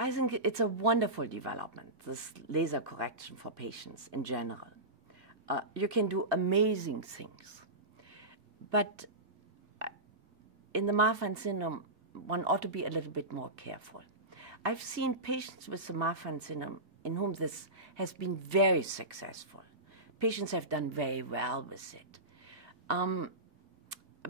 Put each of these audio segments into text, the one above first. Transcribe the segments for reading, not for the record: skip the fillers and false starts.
I think it's a wonderful development, this laser correction for patients in general. You can do amazing things. But in the Marfan syndrome, one ought to be a little bit more careful. I've seen patients with the Marfan syndrome in whom this has been very successful. Patients have done very well with it.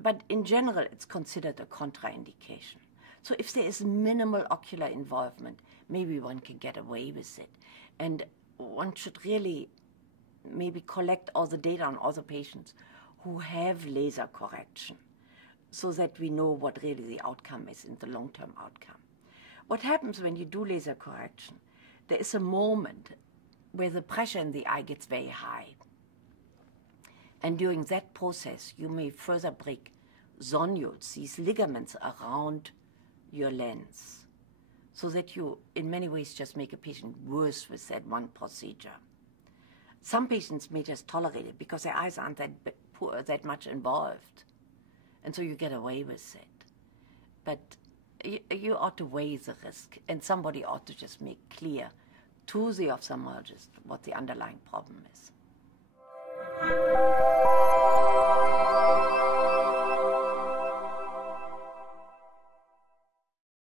But in general, it's considered a contraindication. So if there is minimal ocular involvement, maybe one can get away with it. And one should really maybe collect all the data on all the patients who have laser correction so that we know what really the outcome is in the long-term outcome. What happens when you do laser correction? There is a moment where the pressure in the eye gets very high. And during that process, you may further break zonules, these ligaments around your lens, so that you, in many ways, just make a patient worse with that one procedure. Some patients may just tolerate it because their eyes aren't that much involved, and so you get away with it. But you ought to weigh the risk, and somebody ought to just make clear to the ophthalmologist what the underlying problem is.